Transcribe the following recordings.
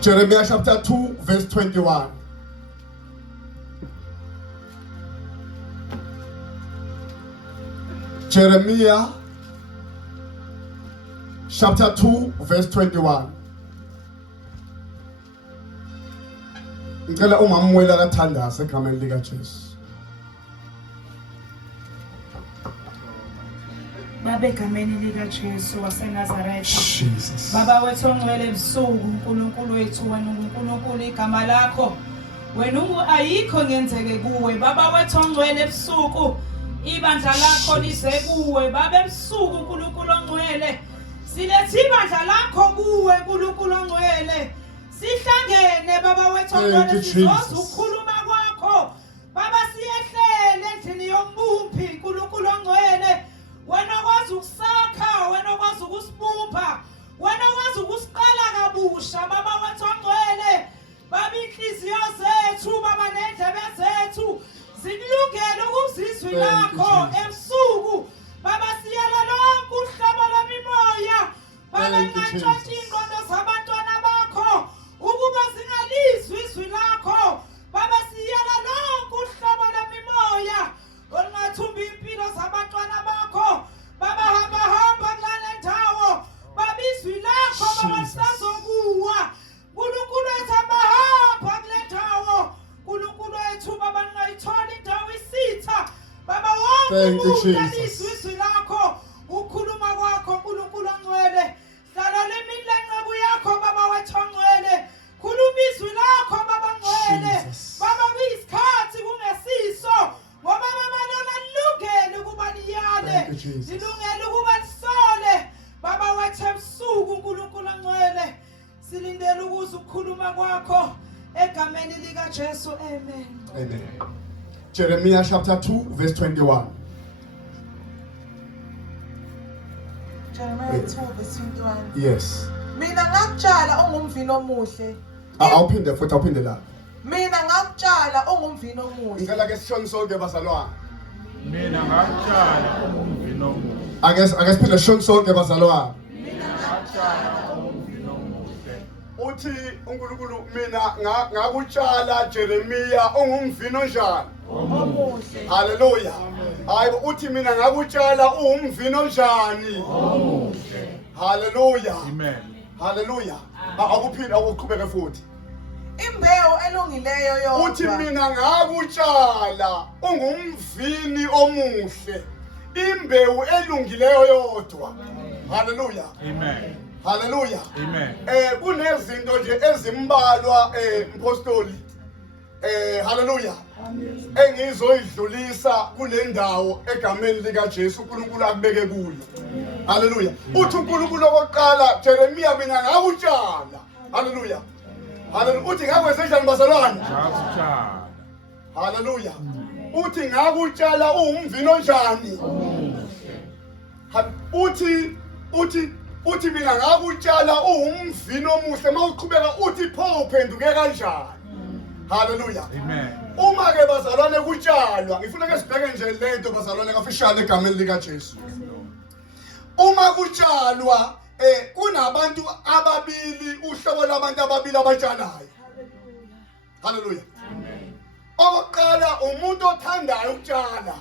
Jeremiah chapter 2 verse 21. Jeremiah chapter 2 verse 21. Ngicela umamwela kaThandasa egameni lika Jesu. Babe egameni lika Jesu waseNazaretha. Jesus. Baba wethu ongcwele ebusuku, uNkulunkulu wethu wena uNkulunkulu igama lakho. Wena ayikho ngenzeke kuwe. Baba wethu ongcwele ebusuku, ibandla lakho lize kuwe. Baba ebusuku uNkulunkulu ongcwele, silethe ibandla lakho kuwe uNkulunkulu ongcwele. Sihlangene baba wethu ongcwele sizoza ukukhuluma kwakho. Baba siyehlele endlini yombuphi uNkulunkulu ongcwele. Wena okwazi ukusakha, wena okwazi ukusibupha, wena okwazi ukusiqala kabusha baba wethu ongcwele. Baba inhliziyo zethu baba nendlebe zethu zikulungele ukuzizwa lakho ebusuku. Baba siyala lonke uhlobo lwemimoya. Baba ngantshontsha ingqondo zabantwana bakho ukuba zingalizwi izwi lakho. Baba siyala lonke uhlobo lwemimoya olungathumba impilo zabantwana bakho. Baba hamba kulale ndawo. Baba izwi lakho baba lisazokuwa. Nkulunkulu wethu hamba kule ndawo. Nkulunkulu wethu baba ngayithola indawo isitha. Baba wonke umuntu alizwi lakho. Ukhuluma kwakho Nkulunkulu ongcwele. Hlala lemile nceku yakho baba wethu ongcwele. Khuluma izwi lakho baba ongcwele. Baba kuyisikhathi kungesiso. Ngoba baba lona lilungele ukuba liyale. Lilungele ukuba lisole. Baba wethu ebusuku uNkulunkulu ongcwele. Silindele ukuze ukukhuluma kwakho egameni lika Jesu. Amen. Amen. Jeremiah chapter 2 verse 21. Jeremiah 2 verse 21. Yes. Mina ngakutshala ongumvino omuhle. Awuphinde futhi awuphinde la. Mina ngakutshala ongumvino omuhle. Ngicela ke sishone sonke bazalwane. Mina ngakutshala ongumvino omuhle. Ake siphinde sishone sonke bazalwane. Mina ngakutshala ongumvino omuhle. Uthi uNkulunkulu mina ngakutshala Jeremiah ongumvino njani? Omuhle. Hallelujah. Hayi uthi mina ngakutshala ungumvino njani? Omuhle. Hallelujah. Amen. Hallelujah. Akuphinde akuqhubeke futhi. Imbewu elungileyo yodwa. Uthi mina ngakutshala ungumvini omuhle. Imbewu elungileyo yodwa. Hallelujah. Amen. Hallelujah. Amen. Kunezinto nje ezimbalwa mpostoli. Hallelujah. Engizoyidlulisa kule ndawo egameni lika Jesu uNkulunkulu akubeke kuyo. Hallelujah. Uthi uNkulunkulu okoqala Jeremiah mina ngakutshala. Hallelujah. Hallelujah. Uthi ngakwenze njani bazalwane? Ngakutshala. Hallelujah. Uthi ngakutshala ungumvino njani? Uthi mina ngakutshala ungumvino omuhle mawuqhubeka uthi pho uphenduke kanjani? Hallelujah. Amen. Uma ke bazalwane kutshalwa ngifuna ke sibheke nje lento bazalwane kafishane egameni lika Jesu. Uma kutshalwa kunabantu ababili uhlobo labantu ababili abatshalayo. Hallelujah. Amen. Oqala umuntu othandayo ukutshala.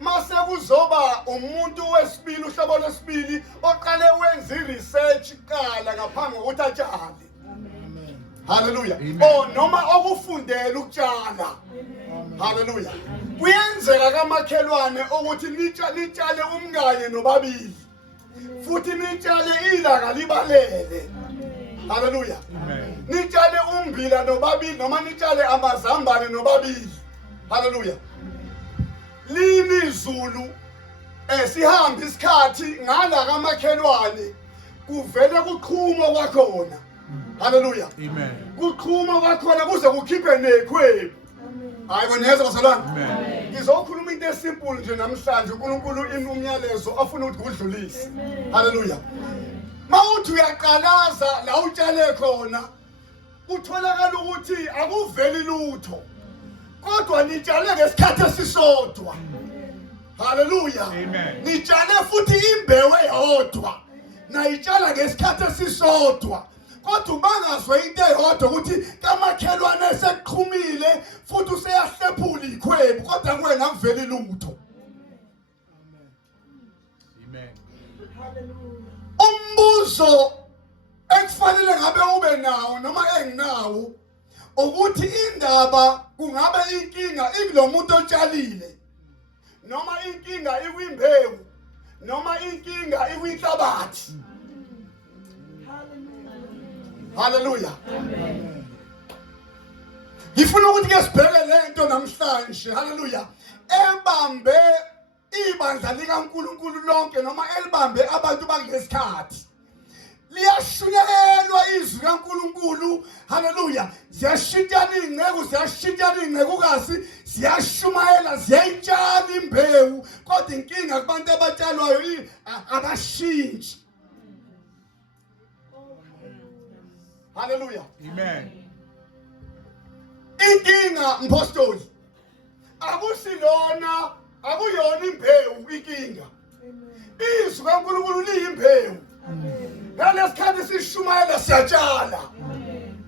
Mase kuzoba umuntu wesibili uhlobo lesibili oqale wenza research kala ngaphambi kokuthi atshale. Hallelujah. Oh noma okufundela ukutshala. Hallelujah. Kuyenzeka kamakhelwane ukuthi nitshale umngane nobabili. Futhi nitshale ilanga libalele. Hallelujah. Amen. Nitshale umbila nobabili noma nitshale amazambane nobabili. Hallelujah. Lini izulu sihambe isikhathi ngala kamakhelwane kuvele kuqhuma kwakhona. Hallelujah. Amen. Kuqhuma kwakhona kuze kukhiphe nekhwebu. Hayi koneza bazalwane. Amen. Ngizokhuluma into esimple nje namhlanje uNkulunkulu umyalezo afuna ukuthi kudlulise. Hallelujah. Mawuthi uyaqalaza la utshale khona utholakala ukuthi akuveli lutho. Kodwa nitshale ngesikhathi esisodwa. Hallelujah. Amen. Nitshale futhi imbewu eyodwa. Nayitshala ngesikhathi esisodwa. kodwa ubangazwe into eyodwa ukuthi kamakhelwane sekuqhumile futhi useyahlephula ikhwebu kodwa kuwena akuveli lutho. Amen. Umbuzo ekufanele ngabe ube nawo noma enginawo ukuthi indaba kungabe inkinga ikulomuntu otshalile noma inkinga ikwimbewu noma inkinga ikwinhlabathi. Hallelujah. Ngifuna ukuthi ke sibheke lento namhlanje, hallelujah, ebambe ibandla likaNkulunkulu lonke noma elibambe abantu bakulesikhathi. Liyashunyayelwa izwi kaNkulunkulu, hallelujah, ziyashintshana ingceku, ziyashintshana ingcekukazi, ziyashumayela, ziyayitshala imbewu, kodwa inkinga kubantu abatshalwayo abashintshi. Hallelujah. Amen. Inkinga mpostoli akusilona, akuyona imbewu inkinga. Izwi kaNkulunkulu liyimbewu. Ngalesikhathi sishumayela siyatshala.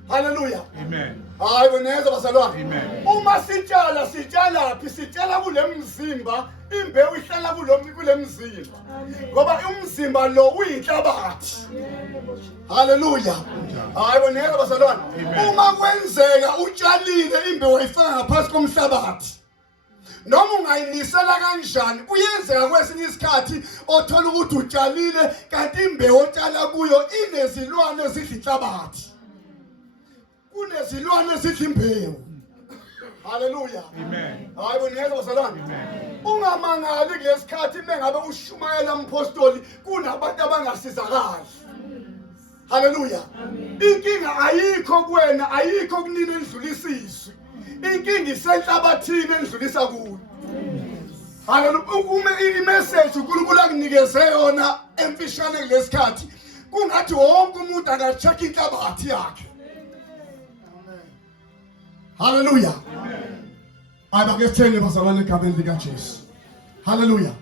Hallelujah. Amen. Hayi boneza bazalwane. Amen. Uma sitshala sitshalaphi? Sitshala kule mzimba, imbewu ihlala kule mzimba. Ngoba umzimba lo uyinhlabathi. Hallelujah. Hayi boneza bazalwane. Uma kwenzeka utshalile imbewu ayifaka ngaphansi komhlabathi, noma ungayinisela kanjani, kuyenzeka kwesinye isikhathi othola ukuthi utshalile kanti imbewu otshala kuyo inezilwane ezidla inhlabathi, kunezilwane ezidla imbewu. Hallelujah. Amen. Hayi boneza bazalwane. Amen. Ungamangali kulesikhathi mengabe ushumayela mpostoli kunabantu abangasizakali. Hallelujah. Inkinga ayikho kuwena, ayikho kunini endlulisizwe. Inkinga isenhlabathini endlulisa kuyo. Hallelujah. Uma imessage uNkulunkulu akunikeze yona emfishane kulesikhathi, kungathi wonke umuntu akacheck inhlabathi yakhe. Hallelujah. Abakethene bazalwane egameni likaJesu. Hallelujah.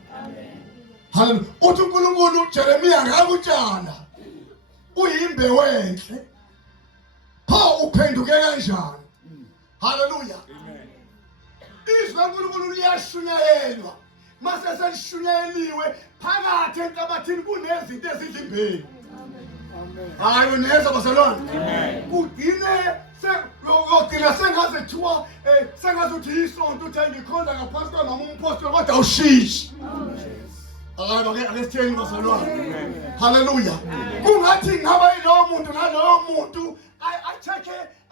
Hallelujah. Uthi uNkulunkulu Jeremiya ngakutshala uyimbewu enhle, pho uphenduke kanjani? Hallelujah. Izwi kaNkulunkulu liyashunyayelwa. Mase selishunyayeliwe phakathi enhlabathini kunezinto ezidla imbewu. Hayi neza bazalwane. Kugcine yogcina sengazethiwa sengazuthi isonto uthi ngikhonza ngaphansi kwamama umpostoli kodwa awushishi. Hayi bake akesitheni bazalwane. Hallelujah. Kungathi ngaba yilowo muntu nalowo muntu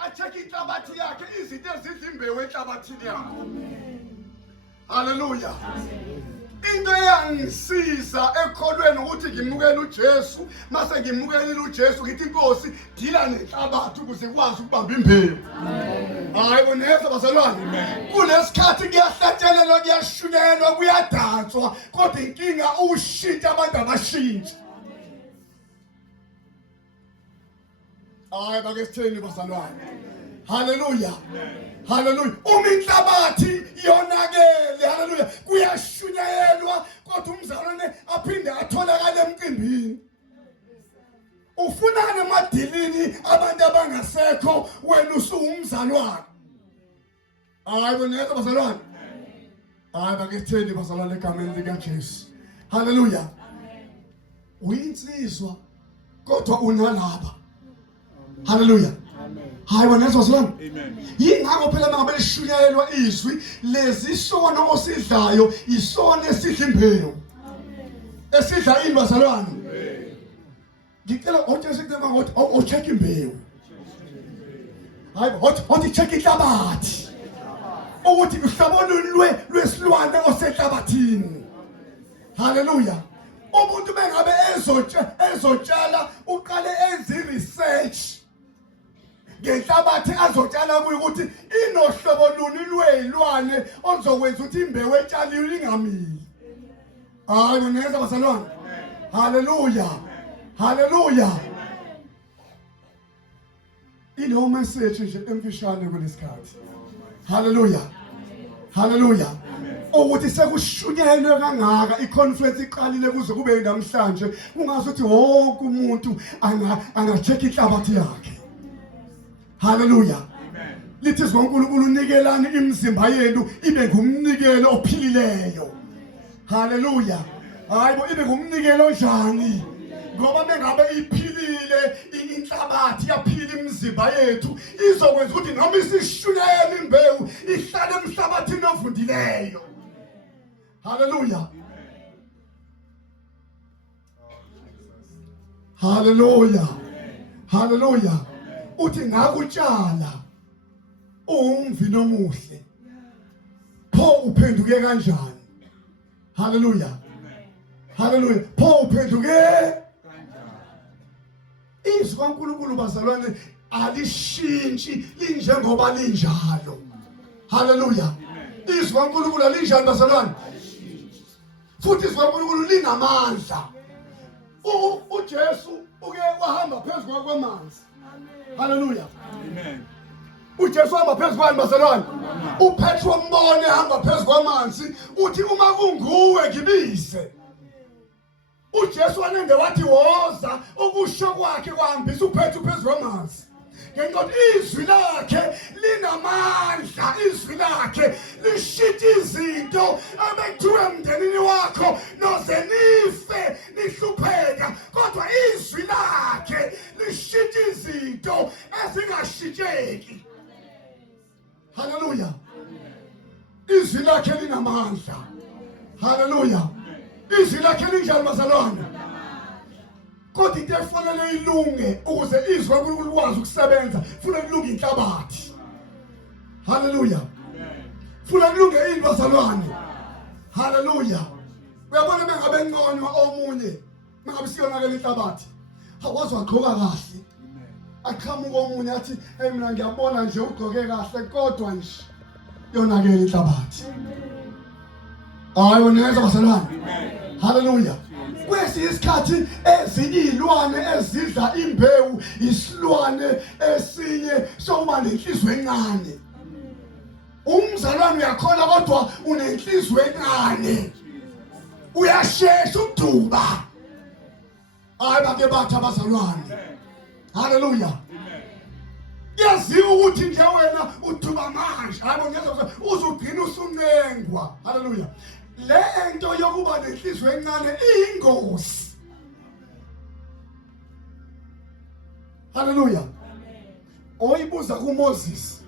I-check inhlabathi yakhe, izinto ezidla imbewu enhlabathini yakhe. Hallelujah. Into eyangisiza ekholweni ukuthi ngimukele uJesu, mase ngimukelile uJesu ngithi Nkosi dila nenhlabathi ukuze ikwazi ukubamba imbewu. Hayi boneza bazalwane. Kulesikhathi kuyahlatshelelwa, kuyashunyelwa, kuyadanswa, kodwa inkinga ushintsha abantu abashintsha. Hayi bakesitheni bazalwane. Hallelujah. Hallelujah. Uma inhlabathi yonakele, hallelujah, kuyashunyayelwa kodwa umzalwane aphinde atholakale emcimbini. Ufunana emadilini abantu abangasekho, wena usungumzalwane. Hayi boneza bazalwane. Hayi baketheni bazalwane egameni likaJesu. Hallelujah. Uyinsizwa kodwa unalaba. Hallelujah. Hayi boneza bazalwane. Amen. Yingakho phela mangabe lishunyayelwa izwi lezi isono osidlayo isono esidla imbewu. Esidla ini bazalwane? Ngicela othi sekuthenga ngothi o-check imbewu. Hayi othi check inhlabathi. Ukuthi uhlobo lwesilwane osenhlabathini. Hallelujah. Umuntu bengabe ezotshala uqale enze research ngenhlabathi azotshala kuyo ukuthi inohlobo luni lwezilwane ozokwenza ukuthi imbewu etshaliwe ingamili. Hayi boneza bazalwane. Hallelujah. Hallelujah. Ilo message nje emfishane kulesikhathi. Hallelujah. Hallelujah. ukuthi sekushunyelwe kangaka iconference iqalile kuze kube namhlanje ungazuthi wonke umuntu anga-check inhlabathi yakhe. Hallelujah. Lithi uNkulunkulu unikelani imizimba yenu ibe ngumnikelo ophilileyo. Hallelujah. Hayibo ibe ngumnikelo onjani? Ngoba mengabe iphilile inhlabathi yaphila imizimba yethu izokwenza ukuthi noma isishunyele imbewu ihlale emhlabathini ovundileyo. Hallelujah. Hallelujah. Hallelujah. Uthi ngakutshala umvino omuhle pho uphenduke kanjani? Hallelujah. Hallelujah. Pho uphenduke izwi kaNkulunkulu bazalwane alishintshi linjengoba linjalo. Hallelujah. Izwi kaNkulunkulu alinjalo bazalwane. Futhi izwi kaNkulunkulu linamandla. uJesu uke wahamba phezulu kwamanzi. Hallelujah. Amen. uJesu hamba phezulu kwani bazalwane? uPetro mbone hamba phezulu kwamanzi uthi uma kunguwe ngibize. uJesu wanende wathi woza ukusho kwakhe kwahambisa uPetro phezulu kwamanzi. Ngenxa izwi lakhe linamandla, izwi lakhe lishintsha izinto abethiwe emndenini wakho noze nife nihlupheka, kodwa izwi lakhe lishintsha izinto ezingashintsheki. Hallelujah. Izwi lakhe linamandla. Hallelujah. Izwi lakhe linjani bazalwane? Kodwa into efanele ilunge ukuze izwi kaNkulunkulu likwazi ukusebenza, kufanele kulunge inhlabathi. Hallelujah. Kufanele kulunge ini bazalwane? Hallelujah. Uyabona mengabe ngconywa omunye, mengabe siyonakela inhlabathi, akwazi wagqoka kahle. Aqhamuka omunye athi hey mina ngiyabona nje ugqoke kahle kodwa nje yonakela inhlabathi. Hayi neza bazalwane. Hallelujah. Kwesi isikhathi ezinye izilwane ezidla imbewu, isilwane esinye sokuba nenhliziyo encane. Umzalwane uyakhona kodwa unenhliziyo encane. Uyashesha ukuduba. Hayi bake bathi abazalwane. Hallelujah. Yaziwa ukuthi nje wena uduba manje. Hayi ngiyazwa uzugcina usunengwa. Hallelujah. Lento yokuba nenhliziyo encane iyingozi. Hallelujah. Oyibuza kuMoses.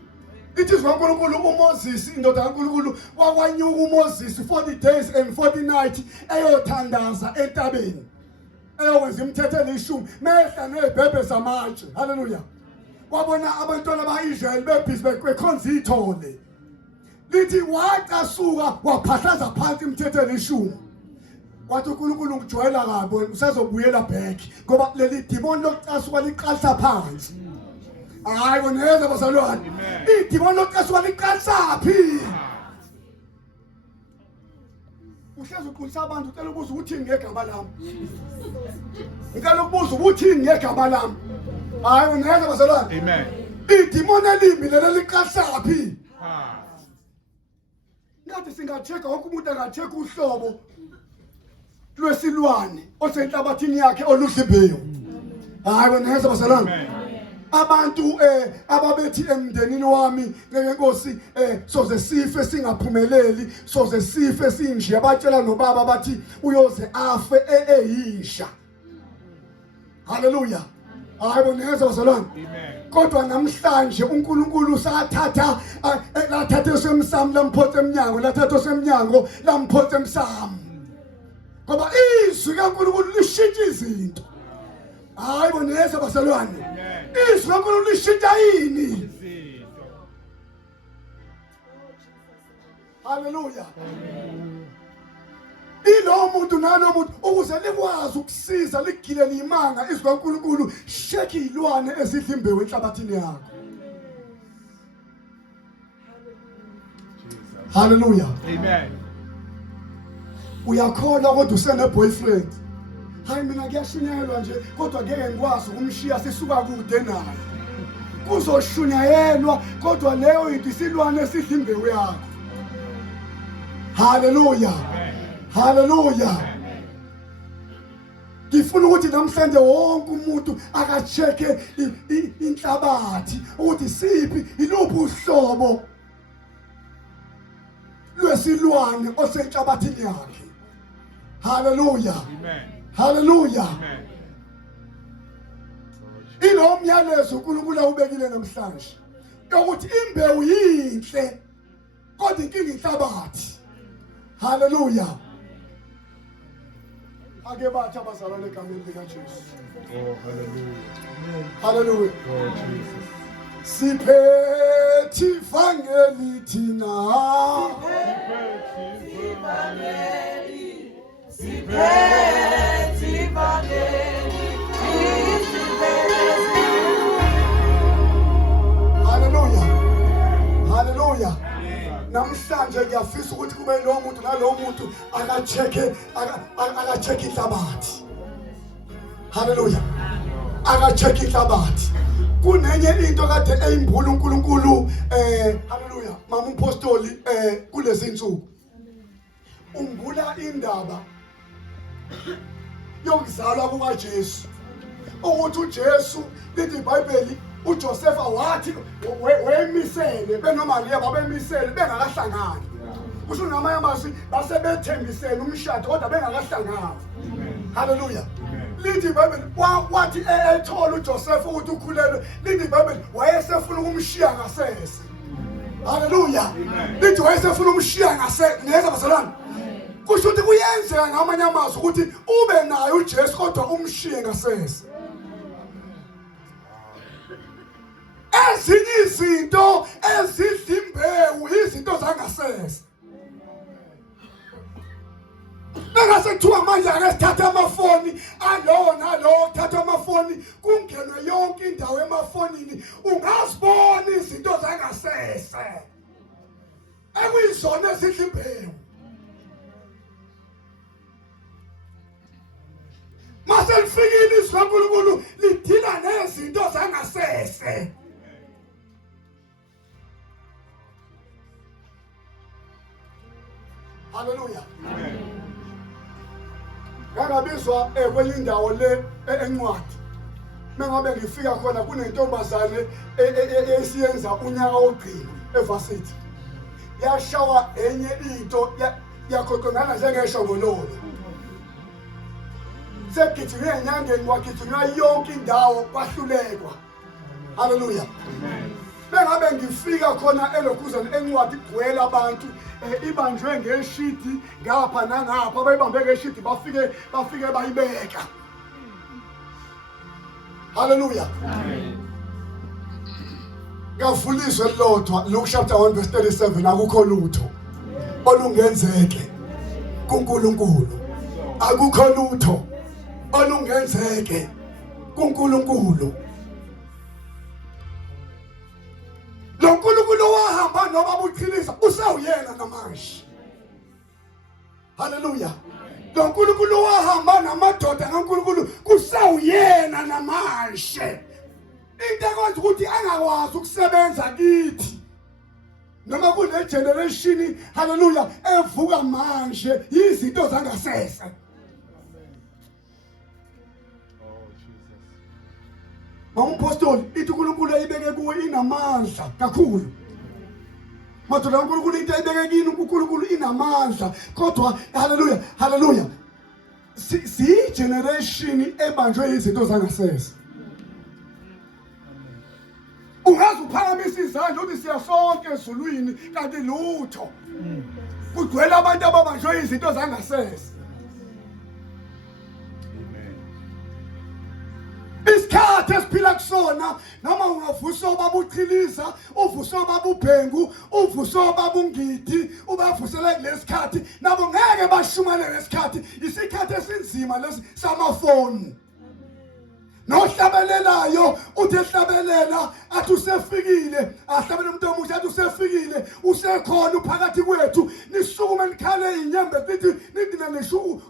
Ithi uNkulunkulu uMoses indoda kaNkulunkulu wakwanyuka uMoses 40 days and 40 nights eyothandaza entabeni. Eyokwenza imithetho elishumi mehla nezibhebhe zamatshe. Hallelujah. Wabona abantwana baIsrael bebhizi bekhonza ithole. Lithi waqasuka waphahlaza phansi imithetho elishumi. Wathi uNkulunkulu ngijwayela kabi usazobuyela back ngoba leli demon lokucasuka liqalisa phansi. Hayi koneza bazalwane. Idemon lokucasuka liqalisa phi? Uhlezi uqulisa abantu ucela ukubuza ukuthi ngegama lami. Ngicela ukubuza ukuthi ngegama lami. Hayi koneza bazalwane. Amen. Idemon elimbi leli liqalisa phi? Ngathi singa-check wonke umuntu anga-check uhlobo lwesilwane osenhlabathini yakhe oludla imbewu. Hayi wena bazalwane. Abantu ababethi emndenini wami ngenkosi soze sife singaphumeleli, soze sife sinje, abatshela nobaba bathi uyoze afe eyisha. Hallelujah. Hayi boneza bazalwane. Kodwa namhlanje uNkulunkulu sathatha lathatha esemsamo lamphotha eminyango, lathatha esemnyango lamphotha emsamo. Ngoba izwi kaNkulunkulu lishintsha izinto. Hayi boneza bazalwane. Izwi kaNkulunkulu lishintsha yini? Hallelujah. Ilo muntu nalo muntu ukuze likwazi ukusiza ligilele imanga izwi kaNkulunkulu sheke izilwane ezidla imbewu enhlabathini yakho. Hallelujah. Amen. Uyakhona kodwa usene boyfriend. Hayi mina ngiyashunyayelwa nje kodwa ngeke ngikwazi ukumshiya sisuka kude naye. Kuzoshunyayelwa kodwa leyo into isilwane esidla imbewu yakho. Hallelujah. Hallelujah. Ngifuna ukuthi namhlanje wonke umuntu akacheke inhlabathi ukuthi siphi iluphi uhlobo lwesilwane osenhlabathini yakhe. Hallelujah. Amen. Hallelujah. Amen. Inomyalezo uNkulunkulu awubekile namhlanje ukuthi imbewu yinhle kodwa inkinga inhlabathi. Hallelujah. Ake bathi abazalwane egameni likaJesu. Oh, hallelujah. Hallelujah. Oh, Jesus. Siphethe ivangeli thina. Hallelujah. Hallelujah. Namhlanje ngiyafisa ukuthi kube lo muntu nalo muntu akacheke inhlabathi. Hallelujah. Akacheke inhlabathi. Kunenye into kade eyimbulu uNkulunkulu hallelujah mama umpostoli kulezi insuku. Umbula indaba yokuzalwa kukaJesu. Ukuthi uJesu lithi iBhayibheli uJosefa wathi wemisele beNomaliya babemisele bengakahlangani. Kusho ngamanye amazwi basebethembisene umshado kodwa bengakahlangani. Hallelujah. Lithi iBhayibheli wathi ethola uJosefa ukuthi ukhulelwe lithi iBhayibheli wayesefuna ukumshiya ngasese. Hallelujah. Lithi wayesefuna ukumshiya ngasese ngeza bazalwane. Kusho ukuthi kuyenzeka ngamanye amazwi ukuthi ube naye uJesu kodwa umshiye ngasese. Ezinye izinto ezidla imbewu izinto zangasese. Bengase kuthiwa manje ake sithathe amafoni alo nalo thatha amafoni kungenwe yonke indawo emafonini ungazibona izinto zangasese ekuyizona ezidla imbewu. Mase lifikile izwi kaNkulunkulu lidila nezinto zangasese. Hallelujah. Ngabizwa kwenye indawo le encwadi. Mengabe ngifika khona kunentombazane esiyenza unyaka ogqino evarsity. Yashawa enye into yakhoqongana njengeshongololo. Sekugijinye enyangeni wagijinywa yonke indawo kwahlulekwa. Hallelujah. Bengabe ngifika khona elokhuzana encwadi igcwele abantu ibanjwe ngeshiti ngapha nangapha bayibambe ngeshiti bafike bayibeka. Hallelujah. Ngavulizwe lodwa Luke chapter 1 verse 37 akukho lutho olungenzeke kuNkulunkulu. Akukho lutho olungenzeke kuNkulunkulu. Lo Nkulunkulu wahamba noma buqhiliza usawuyena namanje. Hallelujah. Lo Nkulunkulu wahamba namadoda kaNkulunkulu kusawuyena namanje. Into ekwenza ukuthi angakwazi ukusebenza kithi noma kule generation hallelujah evuka manje izinto zangasese. Umpostoli ithi uNkulunkulu ayibeke kuwe inamandla kakhulu. Madoda uNkulunkulu ithi ayibeke kini uNkulunkulu inamandla kodwa hallelujah hallelujah si generation ebanjwe izinto zangasese. Ungaze uphakamisa izandla uthi siyasonke ezulwini kanti lutho. Kugcwele abantu ababanjwe izinto zangasese. Isikhathi esiphila kusona noma ungavusa babuqhiliza uvusa babubhengu uvusa babungidi ubavusela kulesikhathi nabo ngeke bashumele lesikhathi isikhathi esinzima lesi samafoni. Nohlabelelayo uthi ehlabelela athi usefikile ahlabele umuntu omusha athi usefikile usekhona uphakathi kwethu nisukume nikhale inyembe nithi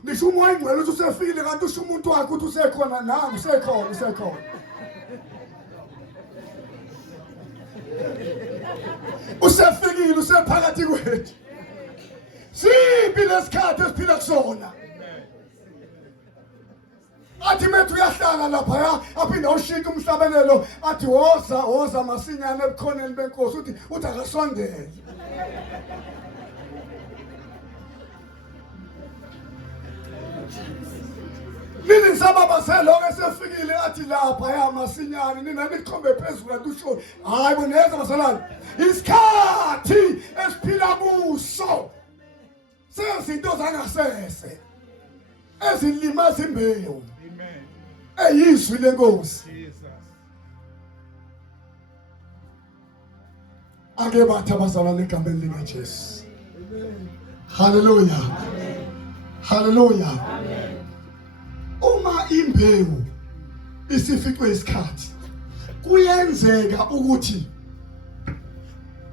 nishumo wayingcwele uthi usefikile kanti usho umuntu wakhe uthi usekhona nangu usekhona. Usefikile usephakathi kwethu. Siphi lesikhathi esiphila kusona. Athi methu uyahlala lapha aphinde ushintshe umhlabelelo athi woza masinyane ebukhoneni benkosi uthi akasondele. Nini sababa seloko esefikile athi lapha masinyane nina nikhombe phezulu kanti usho hayi boneza basalani isikhathi esiphila kuso sezinto zangasese ezilimaza imbewu. Eyizwi lenkosi. Ake bathi abazalwane egameni likaJesu. Hallelujah. Hallelujah. Uma imbewu isificwe isikhathi kuyenzeka ukuthi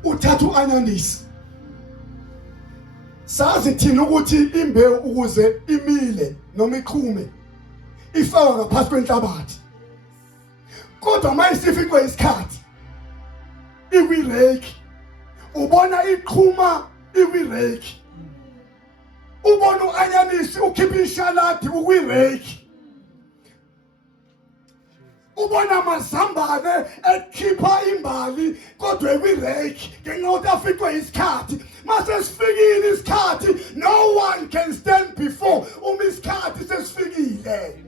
uthatha uanyanisi. Sazi thina ukuthi imbewu ukuze imile noma iqhume ifaka ngaphansi kwenhlabathi. Kodwa mayisifikwe isikhathi ikwireki ubona iqhuma ikwireki. Ubona uanyanisi ukhipha ishaladi ukwireki. Ubona amazambane ekhipha imbali kodwa ekwireki ngenxa yokuthi afikwe isikhathi. Mase sifikile isikhathi no one can stand before uma isikhathi sesifikile.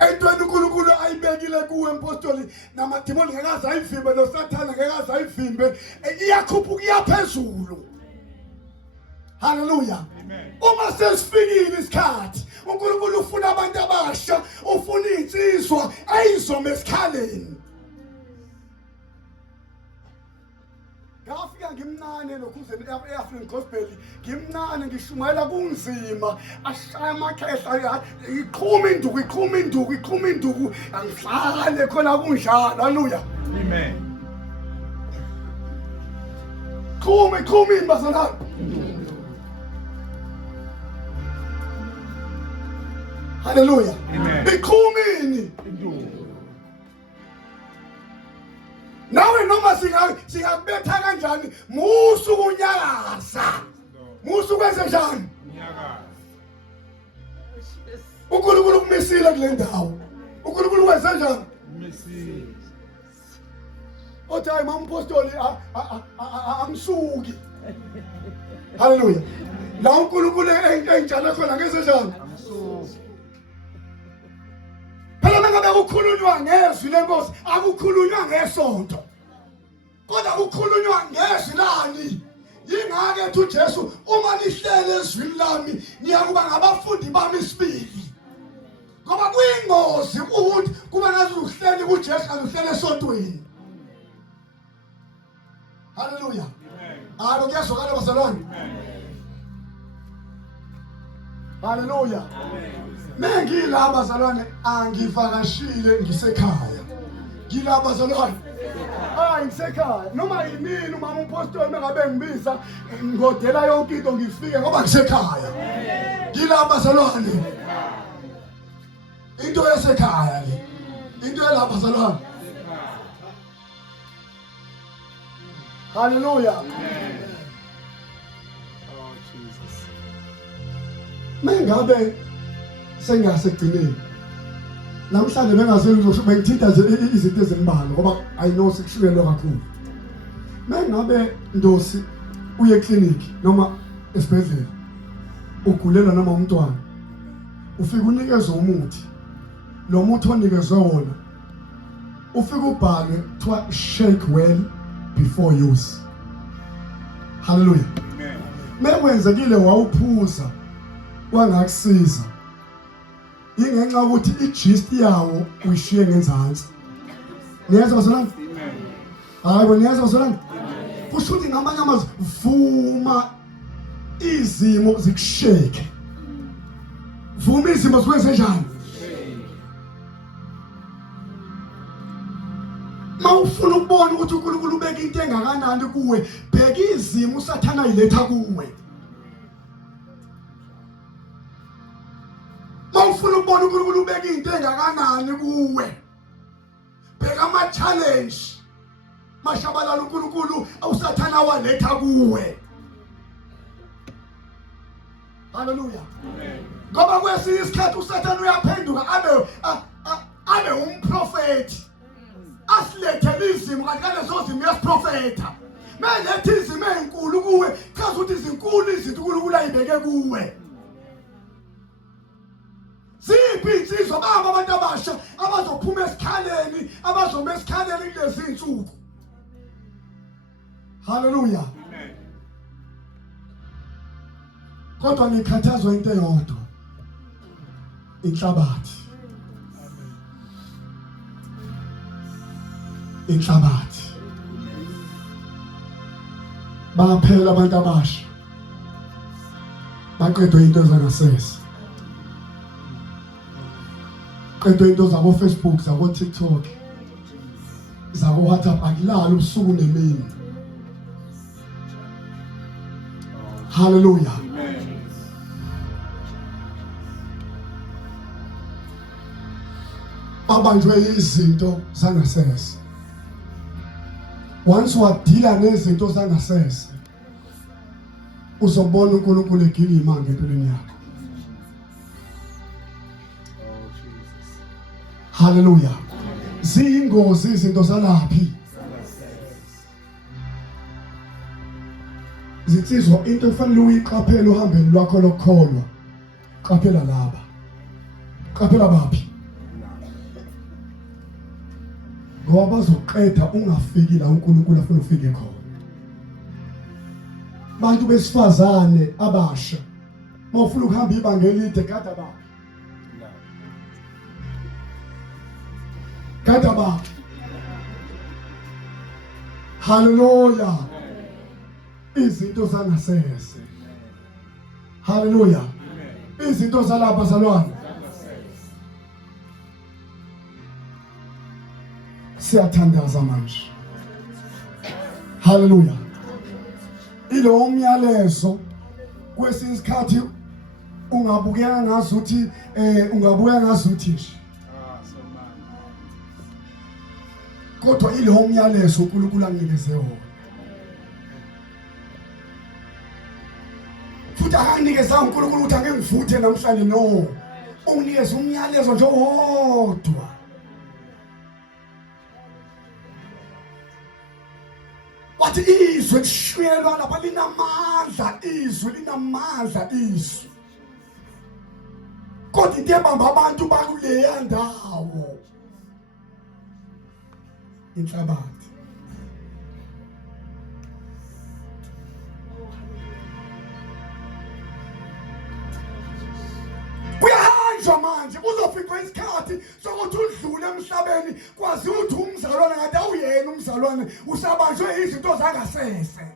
Entweni uNkulunkulu ayibekile kuwe impostoli namadimoni ngekaze ayivimbe noSathane ngekaze ayivimbe iyakhuphuka iyaphezulu. Hallelujah. Uma sesifikile isikhathi uNkulunkulu ufuna abantu abasha ufuna insizwa ayizome esikhaleni. Ngafika ngimncane lokhuzeni eAfrican Gospel ngimncane ngishumayela kunzima ashaya amakhehla iqhuma induku angihlale khona kunjalo. Hallelujah. Amen. Qhuma imbazana. Hallelujah. Amen. Iqhumini. Nawe noma singakubetha kanjani musu kunyakaza. Musu kwenze njani? uNkulunkulu kumisile kule ndawo. uNkulunkulu wenze njani? Umisile. Othi hayi mampostoli amsuki. Hallelujah. La uNkulunkulu enjalo khona ngenze njani? Phela mangabe ukukhulunywa ngezwi lenkosi akukhulunywa ngesonto. Kodwa kukhulunywa ngezwi lani. Yingake ethi uJesu uma lihlele ezwini lami niyakuba ngabafundi bami sibili. Ngoba kuyingozi ukuthi kuba ngathi uhleli kuJesu aluhlele esontweni. Hallelujah. Alo kuyazwakala bazalwane. Hallelujah. Mengilapha bazalwane angivakashile ngisekhaya. Ngilapha bazalwane. Ngisekhaya. Noma yini umama umpostoli mengabe ngibiza ngodela yonke into ngifike ngoba ngisekhaya. Ngilapha bazalwane. Into yasekhaya le. Into yalapha bazalwane. Hallelujah. Oh Jesus. Mengabe sengasekugcineni namhlanje bengasebenzi bengithinta nje izinto ezimbalwa ngoba I know sekushukela kakhulu. Mengabe ndosi uye clinic noma esibhedlela ugulela noma umntwana ufika unikezwe umuthi lo muthi onikezwe wona ufika ubhale kuthiwa shake well before use. Hallelujah. Amen. Mekwenzekile wawuphuza wangakusiza ingenxa ukuthi igist yawo uyishiye ngenzansi. Niyezwa bazalwane? Hayibo niyezwa bazalwane? Kusho ukuthi ngamanye amazwi vuma izimo zikusheke. Vuma izimo zikwenze njani? Mawufuna ukubona ukuthi uNkulunkulu ubeka into engakanani kuwe, bheka izimo uSathane ayiletha kuwe. Mawufuna ukubona uNkulunkulu ubeka into engakanani kuwe, bheka ama challenge mashabalala uNkulunkulu awusathana waletha kuwe. Hallelujah. Ngoba kwesinye isikhathi uSathane uyaphenduka abe umprofeti. Asilethele izimo kanti lezo zimo yasiprofeta. Manje izimo ezinkulu kuwe, chaza ukuthi izinkulu izinto uNkulunkulu ayibeke kuwe. Siphi insizwa baba abantu abasha abazophuma esikhaleni, abazoma esikhaleni kulezi insuku. Hallelujah. Amen. Kodwa ngikhathazwa into eyodwa. Inhlabathi. Inhlabathi. Baphela abantu abasha. Baqedwe into zangasese. Qedwe into zabo Facebook, zabo TikTok. Zabo WhatsApp akulala ubusuku nemini. Hallelujah. Amen. Abanjwe izinto zangasese. Once wadila nezinto zangasese, uzobona uNkulunkulu egila imanga empilweni yakho. Oh, Jesus. Hallelujah. Ziyingozi izinto zalaphi. Zinsizwa into efanele uyiqaphele uhambeni lwakho lokukholwa. Qaphela laba. Qaphela baphi. Ngoba bazoqeda ungafiki la uNkulunkulu afuna ufike khona. Bantu besifazane abasha mawufuna ukuhamba ibanga elide gada baphi. Gada baphi. Hallelujah. Izinto zangasese. Hallelujah. Izinto zalapha zalwana. Siyathandaza manje. Hallelujah. Ilo umyalezo kwesinye isikhathi ungabukeka ngazuthi ungabuya ngazuthi nje. So much. Kodwa ilo umyalezo uNkulunkulu anginikeze wona. Futhi akanikeza uNkulunkulu ukuthi angeke ngivuthe namhlanje no. Unginikeza umyalezo nje wodwa. Wathi izwi lishiyelwa lapha linamandla, izwi linamandla izwi. Kodwa into ebamba abantu bakuleya ndawo inhlabathi. Kuyahanjwa manje kuzofika isikhathi sokuthi udlule emhlabeni kwazi ukuthi umzalwane ngathi awuyena umzalwane usabanjwe izinto zangasese.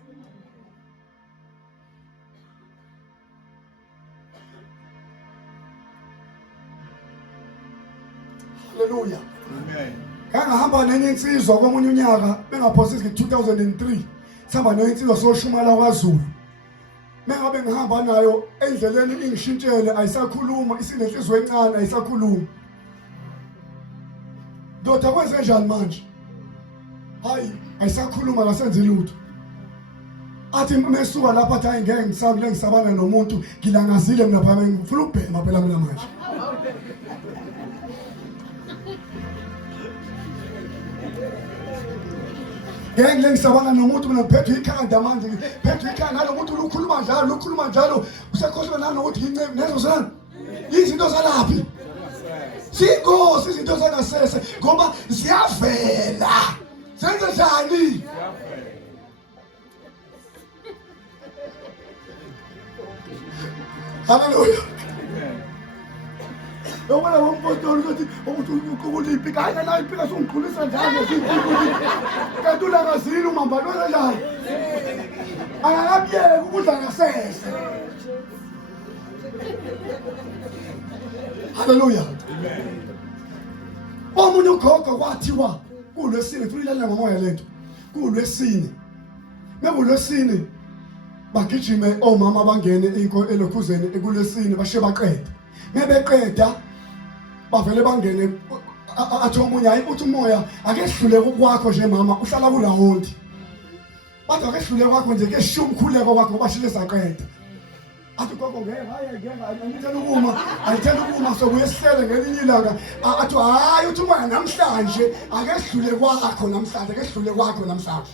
Hallelujah. Amen. Ngahamba nenye insizwa komunye unyaka bengaphosisi 2003 sihamba nenye insizwa soShumala kwaZulu. Mengabe ngihamba nayo endleleni ingishintshele ayisakhuluma isinenhliziyo encane ayisakhuluma. Doda kwenze njani manje? Hayi ayisakhuluma ngasenze lutho. Athi mesuka lapha athi hayi ngeke ngisakule ngisabana nomuntu ngilangazile mina phela ngifuna ukubhema phela mina manje. Ngeke ngisabana nomuntu mina phethwe ikhanda manje phethwe ikhanda nalomuntu ukhuluma njalo usekhohliwe nanokuthi ngincebe nezo zana izinto zalaphi singozi izinto zangasese ngoba ziyavela senze njani. Hallelujah. Yobona umpostoli ukuthi uNkulunkulu iphika nayo iphika songikhulisa njalo kanti ulangazile umambalo njalo akakuyeke ukudla ngasese. Hallelujah. Omunye ugogo kwathiwa kulwesine futhi ilalela ngomoya lento kulwesine mekulwesine bagijime omama bangene elokhuzeni ekulwesine bashe baqeda mebeqeda bavele bangene athi omunye hayi uthi umoya ake sihluleke kwakho nje mama uhlala kulawondi bathi ake sihluleke kwakho nje ke shisha umkhuleko kwakho bashile saqeda athi gogo ngeke ayithela ukuma sokuye sihlele ngelinye ilanga athi hayi uthi umoya namhlanje ake sihlule kwakho namhlanje ake sihlule kwakho namhlanje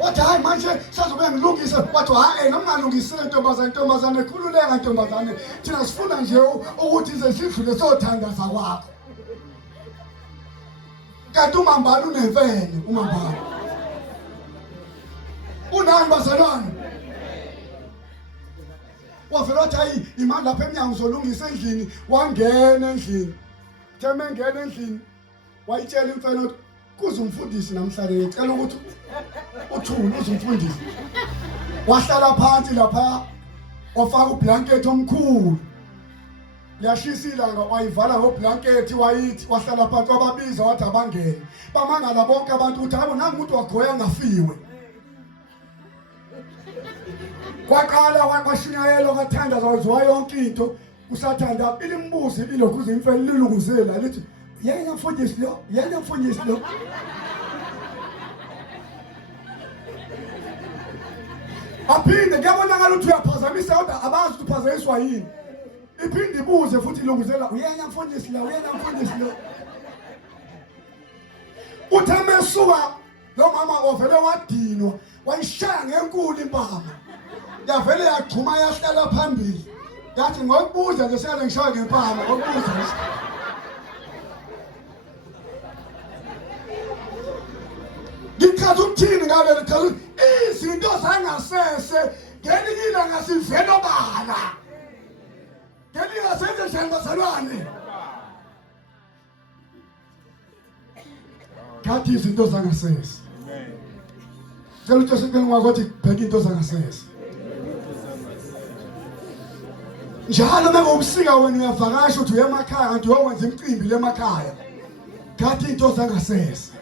wathi hayi manje sazobe ngilungise wathi hayi nokungalungisile ntombazane khululeka ntombazane thina sifuna nje ukuthi ize sidlule sothandaza kwakho kanti umambala unemfene umambala unani bazalwane wavela wathi hayi imali lapha eminyango uzolungisa endlini wangena endlini theme ngena endlini wayitshela imfene ukuthi kuze umfundisi namhlanje ngicela ukuthi uthule uzumfundisi wahlala phansi lapha wafaka ublanket omkhulu liyashisa ilanga wayivala ngoblanket wayithi wahlala phansi wababiza wathi abangene bamangala bonke abantu ukuthi hayi nangu umuntu wagoya ngafiwe kwaqala kwashinyayelo kathanda zaziwa yonke into kusathanda ilimbuzi ilokhuze imfene lilunguzela lithi yena mfundisi lo aphinde ngiyabonakala ukuthi uyaphazamisa kodwa abazi ukuthi uphazamiswa yini iphinde ibuze futhi ilunguzela uyena mfundisi lo utheme suka lo mama ovele wadinwa wayishaya ngenkulu impama yavele yagxuma yahlala phambili yathi ngokubuza nje sele ngishaya ngempama ngokubuza nje ngikhathi ukuthini ngale ngikhathi izinto zangasese ngelinye ilanga sivela obala ngelinye ngasenze njani bazalwane ngathi izinto zangasese ngicela ukuthi singakwazi bheka into zangasese njalo mengobusika wena uyavakasha uthi uye emakhaya kanti uyokwenza imicimbi lemakhaya ngathi into zangasese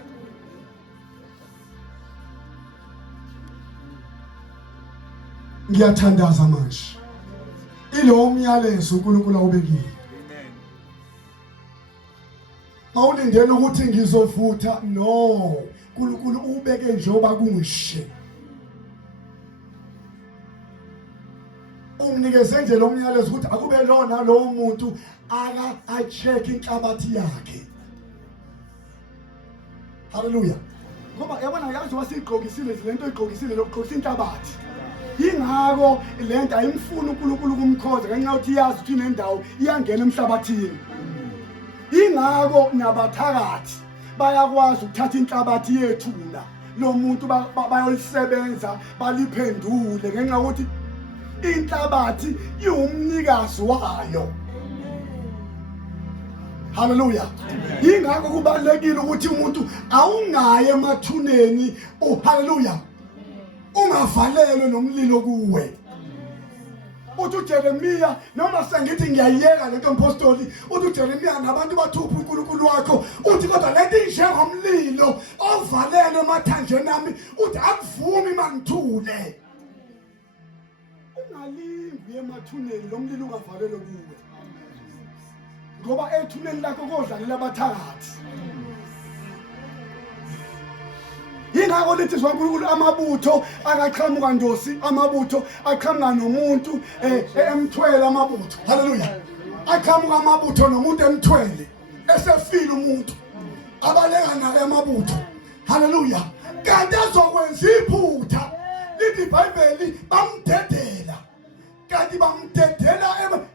ngiyathandaza manje ilo umyalezo uNkulunkulu awubekile mawulindele ukuthi ngizovutha no uNkulunkulu ubeke njengoba kungishe umnikeze nje lo myalezo ukuthi akube lona lo muntu aka check inhlabathi yakhe haleluya ngoba yabona yazi wasigqokisile lento igqokisile lokugqokisa inhlabathi ingako lento ayimfuna uNkulunkulu kumkhoza ngenxa yokuthi yazi ukuthi inendawo iyangena emhlabathini ingako nabathakathi bayakwazi ukuthatha inhlabathi yethuna lo muntu bayolisebenza baliphendule ngenxa yokuthi inhlabathi iwumnikazi wayo haleluya ingako kubalekile ukuthi umuntu awungaye emathuneni haleluya ungavalelwe nomlilo kuwe uthi uJeremiya noma sengithi ngiyayiyeka lento mpostoli uthi uJeremiya nabantu bathupha uNkulunkulu wakho uthi kodwa lento injengomlilo ovalelwe emathanjeni ami uthi akuvumi mangithule ungalimbi emathuneni lo mlilo ungavalelwe kuwe ngoba ethuneni lakho kodlalela abathakathi ingako lithi uNkulunkulu amabutho akaqhamuka ndosi amabutho aqhamuka nomuntu emthwele amabutho haleluya aqhamuka amabutho nomuntu emthwele esefile umuntu abaleka naye amabutho haleluya kanti azokwenza iphutha lithi iBhayibheli bamdedela kanti bamdedela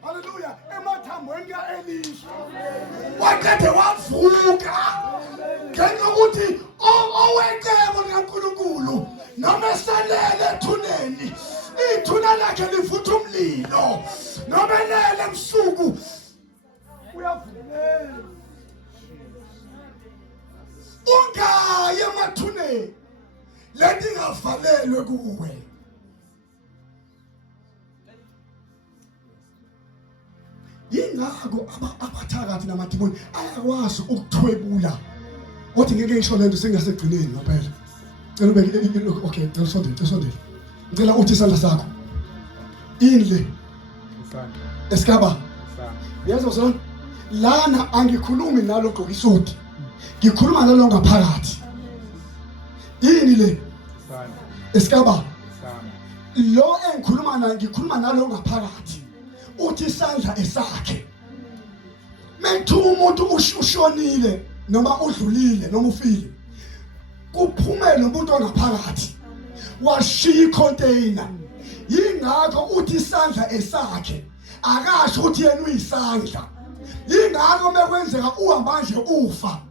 haleluya emathambweni kaElisha waqede wavuka ngenxa ukuthi owecebo likaNkulunkulu noma esalele ethuneni ithuna lakhe livutha umlilo noma elele ebusuku uyavulela ungaye emathuneni lento ingavalelwe kuwe yingako abathakathi namadimoni ayakwazi ukuthwebula othi ngeke ngisho lento sengasekugcineni ngaphela cela ubeke okay cela sondela ngicela uthi isandla sakho indle Isandla. esikaba yezwa zona lana angikhulumi nalo gqoka isuti, ngikhuluma nalo ngaphakathi. Yini le Sana. esikaba Sana. lo engikhuluma naye, ngikhuluma nalo ngaphakathi. Uthi isandla esakhe methu umuntu ushonile noma udlulile noma ufile, kuphumele umuntu ongaphakathi washiya icontainer. Yingakho uthi isandla esakhe, akasho ukuthi yena uyisandla. Yingakho mekwenzeka uhamba nje ufa,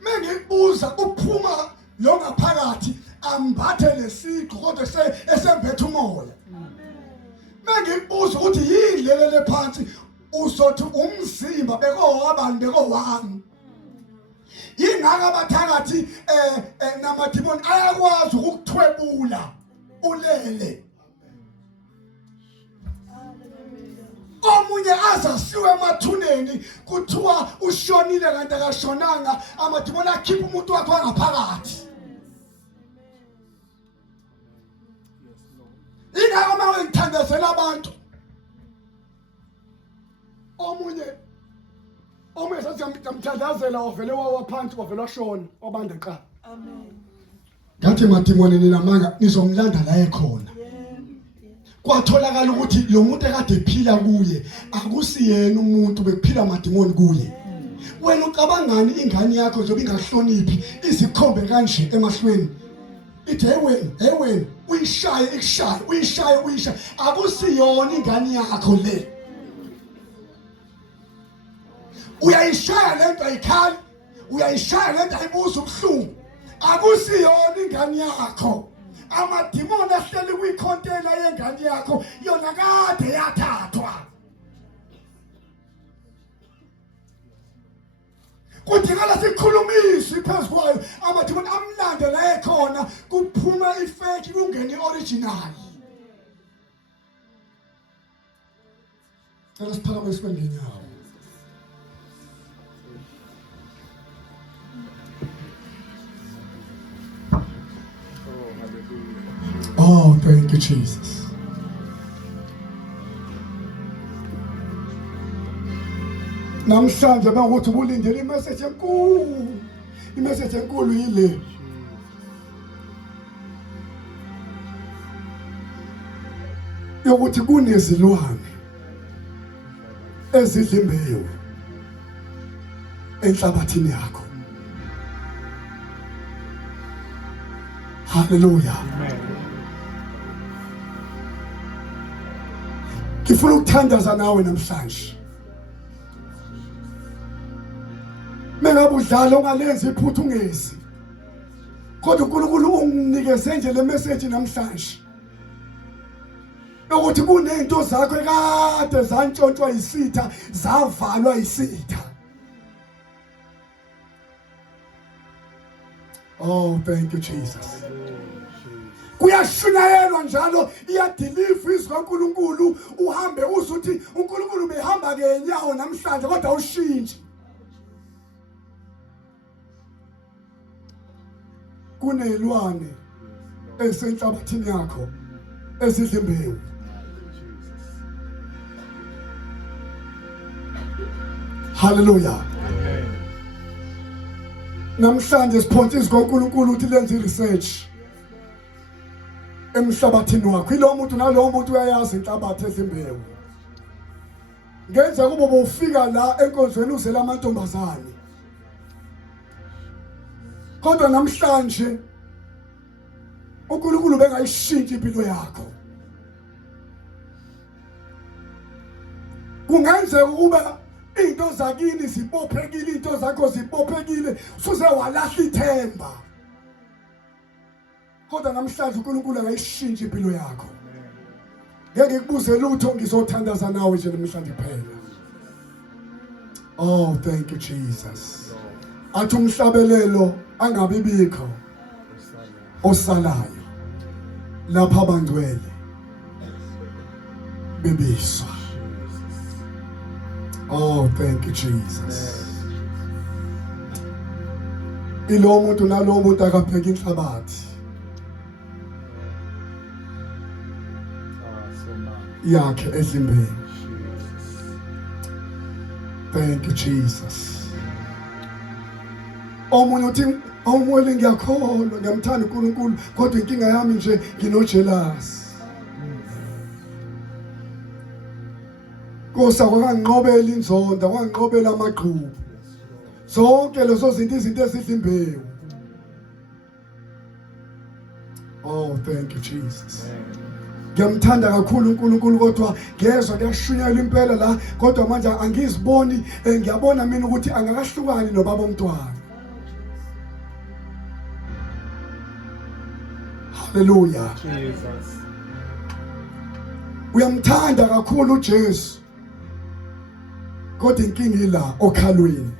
mengibuza uphuma lo ngaphakathi ambathe lesiqo kodwa esembethe umoya. Mengibuza ukuthi yini lele phansi, uzothi umzimba bekowabani, bekowami. Yingakho abathakathi namadimoni ayakwazi ukukuthwebula ulele. Omunye azasiwe emathuneni kuthiwa ushonile kanti akashonanga, amadimoni akhipha umuntu wakhe wangaphakathi. Yingakho uma ngithandazela abantu, omunye sathi ngamthandazela wavele waphansi wavele washona wabanda qala. Amen. Ngathi madimoni ninamanga nizomlanda la ekhona. Kwatholakala ukuthi lo muntu ekade ephila kuye akusiyena umuntu, bekuphila amadimoni kuye. Wena ucabangani ingane yakho njengoba ingahloniphi izikhombe kanje emahlweni? Ithi hey wena uyishaye ikushaye, uyishaye akusiyona ingane yakho le. Uyayishaya lento ayikhali, uyayishaya lento ayibuza ubuhlungu, akusiyona ingane yakho. Amadimoni ahleli kwicontainer yengane yakho yona kade yathathwa. Kudingala sikhulumisi phezukwayo, amadimoni amlande la ekhona, kuphuma ifake kungena ioriginal. Cela siphakame sibe ngenyawo. Oh, hallelujah. Oh, thank you, Jesus. Namhlanje bangokuthi ulindele imessage enkulu. Imessage enkulu yile. Yokuthi kunezilwane ezidla imbewu enhlabathini yakho. Hallelujah. Amen. Ngifuna ukuthandaza nawe namhlanje. Mengabe udlala ungalenzi iphuthu ungezi, kodwa uNkulunkulu unginikeze nje le message namhlanje ukuthi kunezinto zakho ekade zantshontshwa isitha, zavalwa isitha. Oh, thank you, Jesus. Kuyashunyayelwa njalo, iyadeliver izwi kaNkulunkulu, uhambe uzuthi uNkulunkulu behamba ngenyawo namhlanje kodwa ushintshe. Kunelwane esenhlabathini yakho ezidla imbewu. Hallelujah. Amen. Namhlanje siphonsa izwi kaNkulunkulu ukuthi lenze research emhlabathini wakho. Ilo muntu nalo muntu uyayazi inhlabathi edla imbewu. Ngenza kube bofika la enkonzweni uzela amantombazane, kodwa namhlanje uNkulunkulu bengayishintsha impilo yakho. Kungenzeka ukuba into zakini zibophekile, into zakho zibophekile, usuze walahla ithemba, kodwa namhlanje uNkulunkulu angayishintsha impilo yakho. Ngeke ngikubuze lutho, ngizothandaza nawe nje namhlanje kuphela. Oh, thank you, Jesus. Athi umhlabelelo angabi bikho osalayo lapha abangcwele bebiswa. Oh, thank you, Jesus. Ilo muntu nalo muntu akapheka inhlabathi yakhe edlimbeni. Thank you Jesus. Omunye uthi awumole ngiyakholwa ngiyamthanda uNkulunkulu kodwa inkinga yami nje nginojealous. Kosa kwanginqobela inzonda, kwanginqobela amaqhubu. Zonke lezo izinto ezidla imbewu. Oh, thank you Jesus. Ngiyamthanda kakhulu uNkulunkulu kodwa ngezwe kuyashunyayela impela la kodwa manje angiziboni ngiyabona mina ukuthi angakahlukani nobaba omntwana. Hallelujah. Jesus. Uyamthanda kakhulu uJesu. Kodwa inkinga ila okhalweni.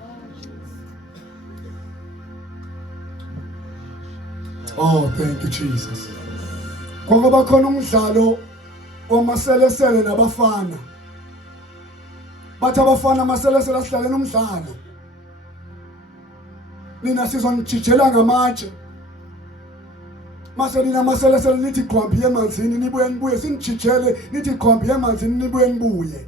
Oh, thank you Jesus. Ngoba khona umdlalo wamaselesele nabafana. Bathi abafana amaselesele asidlalena umdlalo. Nina sizonijijela ngamatshe. Mase nina amaselesele nithi qhwambi emanzini nibuye sinijijele nithi qhwambi emanzini nibuye.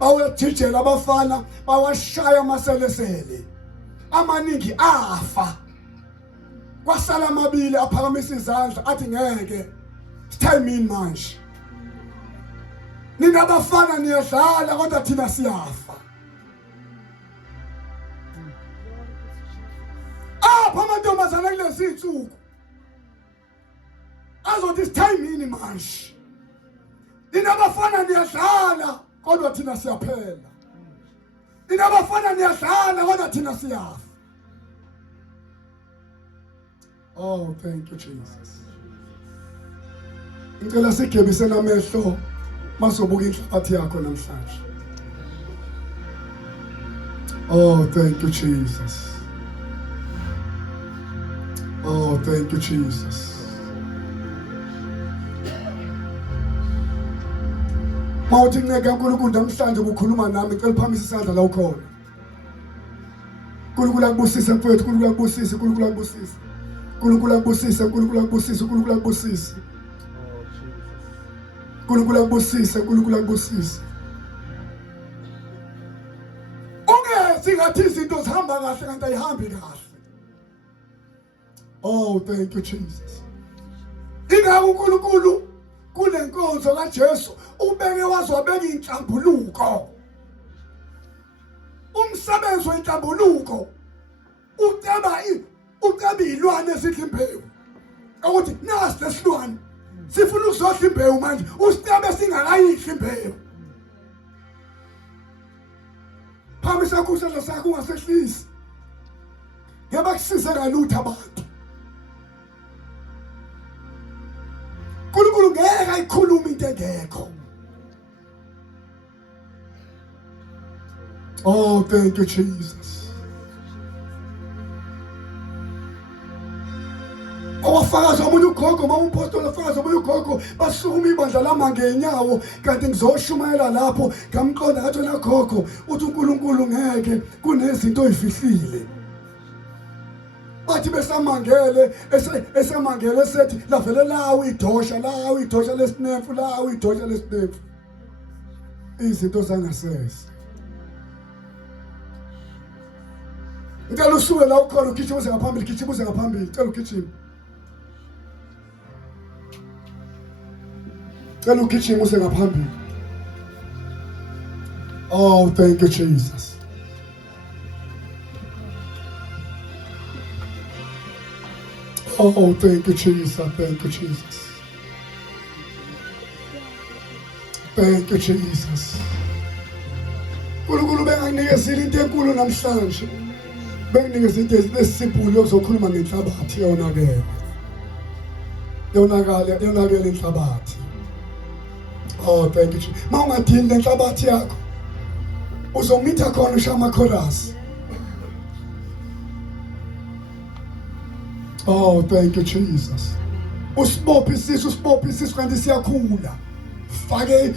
Bawejijela abafana bawashaya amaselesele. Amaningi afa. Kwasala amabili aphakamisa izandla athi ngeke time in manje. Nina abafana niyadlala kodwa thina siyafa. Apha amantombazana kulezi insuku azothi time in manje. Nina abafana niyadlala kodwa thina siyaphela. Nina abafana niyadlala kodwa thina siyafa. Oh, thank you Jesus. Ngicela sigebisela amehlo masobuka inhlabathi yakho namhlanje. Oh, thank you Jesus. Oh, thank you Jesus. Mawuthi nceka uNkulunkulu namhlanje ukukhuluma nami ngicela uphamise isandla la ukhona. uNkulunkulu akubusise mfowethu, uNkulunkulu akubusise, uNkulunkulu akubusise. uNkulunkulu akubusise, uNkulunkulu akubusise, uNkulunkulu akubusise. uNkulunkulu akubusise, uNkulunkulu akubusise. Singathi izinto zihamba kahle kanti ayihambi kahle. Oh, thank you Jesus. Ingakho uNkulunkulu kulenkonzo kaJesu ubeke wazobeka inhlambuluko. Umsebenzi wenhlambuluko uceba ilwane esidla imbewu. Ukuthi nasi lesilwane sifuna ukuzodla imbewu manje usicebe singakayidli imbewu. Phamisa kusasa sakho ungasehlisi. Ngeke kusize kalutho abantu. uNkulunkulu ngeke ayikhuluma into engekho. Oh, thank you Jesus. Awafakaza umuntu ugogo mawumpostoli afakaza umuntu ugogo basukuma ibandla lama ngenyawo kanti ngizoshumayela lapho ngamqonda ngathi wena gogo uthi uNkulunkulu ngeke kunezinto ezifihlile. Bathi besamangele esamangele sethi lavele lawo idosha lesinefu lawo idosha lesinefu. Izinto zangasese. Ngicela usuke la ukhona ugijima uze ngaphambili, gijima uze ngaphambili, cela ugijima. Cela ugijima uze ngaphambili. Oh, thank you Jesus. Oh, thank you Jesus, thank you Jesus. Thank you Jesus. uNkulunkulu benganikezile into enkulu namhlanje. Benginikeza into ezisiphule yokuzokhuluma ngenhlabathi yonakele. Yonakele inhlabathi. Oh, thank you. Mawungadili lenhlabathi yakho. Uzomitha khona ushama chorus. Oh, thank you Jesus. Usibophe isisu kanti siyakhula. Fake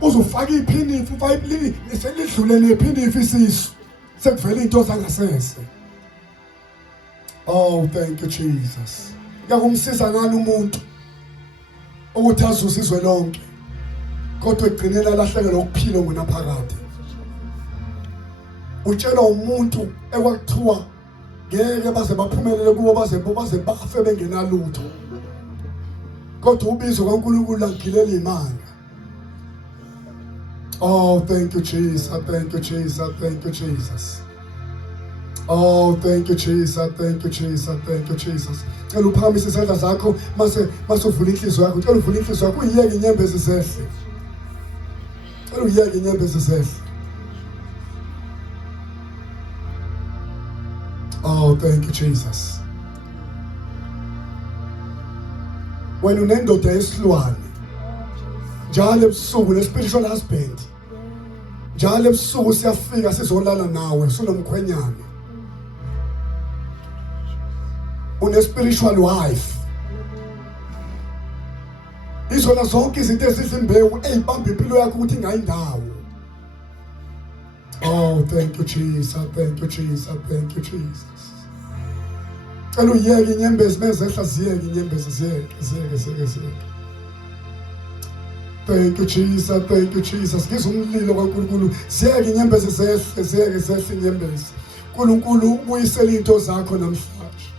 uzofaka iphinifu ufayibili selidlule nephinifu isisu. Sekuvela into zangasese. Oh, thank you Jesus. Yakumsiza ngani umuntu ukuthi azuze izwe lonke. kodwa egcinela lahlekelwa ukuphila ngonaphakade. Utshela umuntu ekwakuthiwa ngeke baze baphumelele kuwo baze bafe bengenalutho, kodwa ubizo kaNkulunkulu agilela imanga. Oh, thank you Jesus, thank you Jesus, thank you Jesus. Oh, thank you Jesus, thank you Jesus, thank you Jesus. Cela uphamise isandla zakho mase uvula inhliziyo yakho. Cela uvula inhliziyo yakho uyiyeke inyembezi zehle. Cela uyiyeke inyembezi zehle. Oh, thank you Jesus. Wena unendoda yesilwane njalo ebusuku ne-spiritual husband, njalo ebusuku siyafika sizolala nawe sunomkhwenyana. Une-spiritual wife. Izona zonke izinto ezidla imbewu ey'bamba impilo yakho ukuthi ingayindawo. Oh, thank you Jesus, thank you Jesus, thank you Jesus. Cela uyiyeke inyembezi mezehla ziyeke inyembezi ziyeke. Thank you Jesus, thank you Jesus. Ngizwa umlilo kaNkulunkulu. Ziyeke inyembezi zehle inyembezi. uNkulunkulu ubuyisela into zakho namhlanje.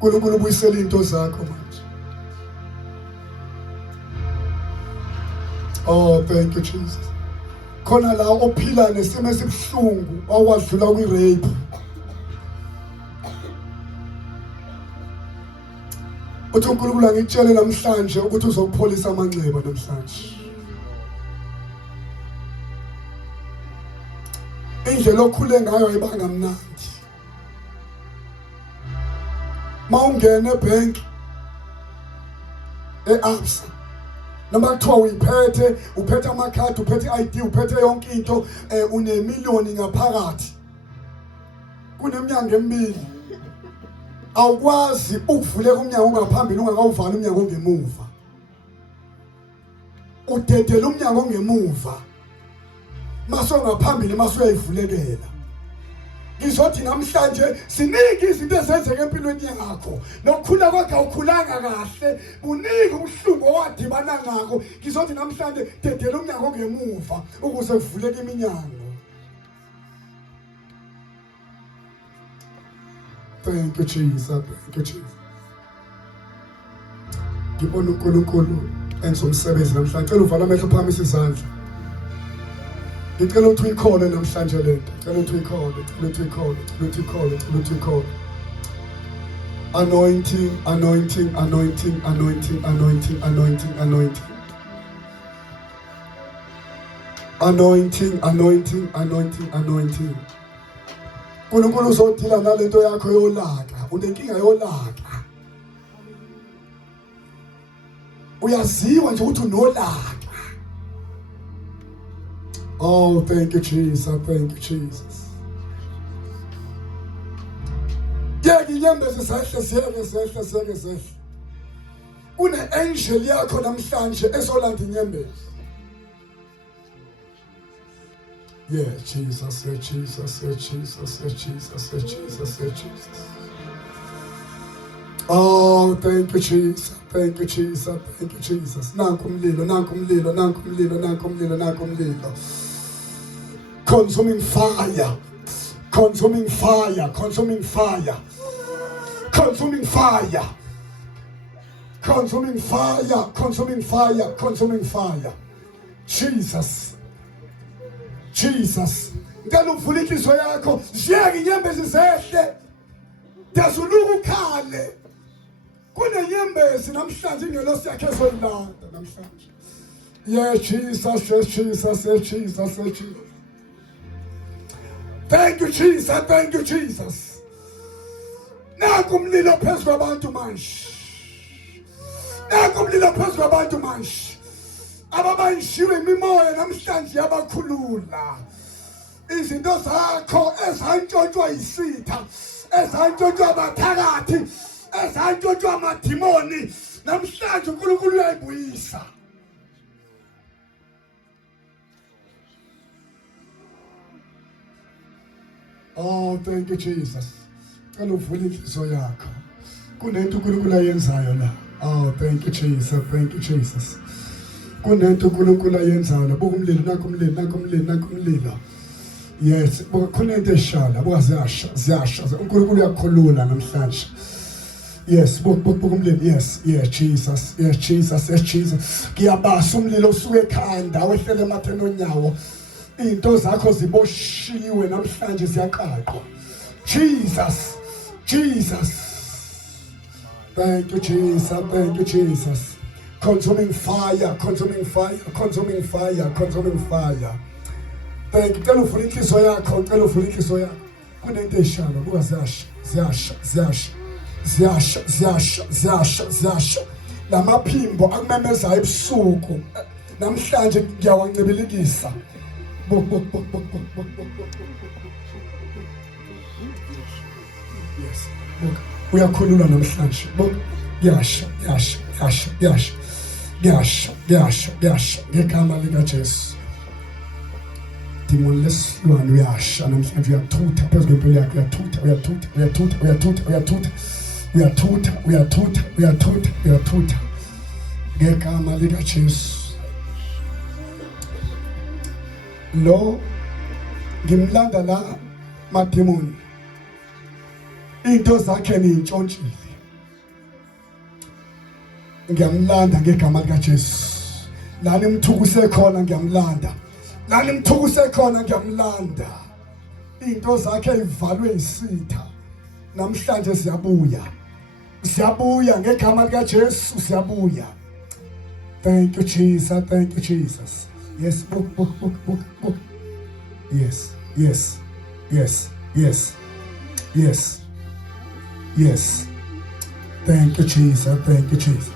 uNkulunkulu ubuyisela into zakho manje. Oh, thank you Jesus. Khona la ophila nesimo esibuhlungu awudlula kwi-rape. Uthi uNkulunkulu angitshele namhlanje ukuthi uzokupholisa amanxeba namhlanje. Indlela okhule ngayo ayibanga mnandi. Mawungena ebank eAbsa noma kuthiwa uphethe amakhadi, uphethe i-ID, uphethe yonke into, unemiliyoni ngaphakathi, kuneminyango emibili, awukwazi ukuvuleka umnyango ongaphambili ungakawuvali umnyango ongemuva. Udedela umnyango ongemuva mase ongaphambili mase uyayivulekela. Ngizothi namhlanje siningi izinto ezenzeka empilweni yakho, nokukhula kwakho awukhulanga kahle, kuningi ubuhlungu owadibana ngakho. Ngizothi namhlanje dedela umnyango ongemuva ukuze kuvuleke iminyango. Thank you Jesus, thank you Jesus. Ngibona uNkulunkulu enza umsebenzi namhlanje. Cela uvala amehlo phamisa izandla. Ngicela ukuthi uyikhole namhlanje lento. Cela ukuthi uyikhole. Anointing. uNkulunkulu uzodila nalento yakho yolaka. Unenkinga yolaka. Uyaziwa nje ukuthi unolaka. Oh, thank you Jesus, thank you Jesus. Yeke inyembezi zehle. Kune-angel yakho namhlanje ezolanda inyembezi. Yeah, Jesus. Oh, thank you Jesus, thank you Jesus. Nanku umlilo. Consuming fire. Jesus. Ngicela uvule inhliziyo yakho, ziyeke inyembezi zehle. Dasuluka ukhale. Kunenyembezi namhlanje ingelosi yakhe ezoyilanda namhlanje. Yeah, Jesus. Thank you Jesus. Nanku umlilo phezu kwabantu manje. Ababanshiwe imimoya namhlanje yabakhulula. Izinto zakho ezantshontshwa yisitha, ezantshontshwa abathakathi, ezantshontshwa amadimoni, namhlanje uNkulunkulu uyayibuyisa. Oh, thank you Jesus. Cela uvule inhliziyo yakho. Kunento uNkulunkulu ayenzayo la. Oh, thank you Jesus, thank you Jesus. Kunento uNkulunkulu ayenzayo buka umlilo nakho umlilo. Yes, buka khona into eshala buka ziyasha uNkulunkulu uyakhulula namhlanje. Yes, buka umlilo. Yes, Jesus. Yes, Jesus. Ngiyabasa umlilo usuke ekhanda wehlele ematheni onyawo. Into zakho ziboshiwe namhlanje ziyaqaqwa. Jesus. Thank you Jesus. Consuming fire. Thank you. Cela uvule inhliziyo yakho. Kunento eshalo buka ziyasha. Lamaphimbo akumemezayo ebusuku. Namhlanje ngiyawancibilikisa. Buk. Yes. Buk. Uyakhulula namhlanje. Buk. Yasha. Ngegama likaJesu. Demon lesilwane uyasha namhlanje uyathutha phezu kwempilo yakho uyathutha. Ngegama likaJesu. Lo ngimlanda la mademoni. Into zakhe niyintshontshile. Ngiyamlanda ngegama likaJesu. Lana imthukuse khona ngiyamlanda. Into zakhe ivalwe isitha. Namhlanje siyabuya ngegama likaJesu siyabuya. Thank you Jesus. Yes, book. Yes. Thank you Jesus.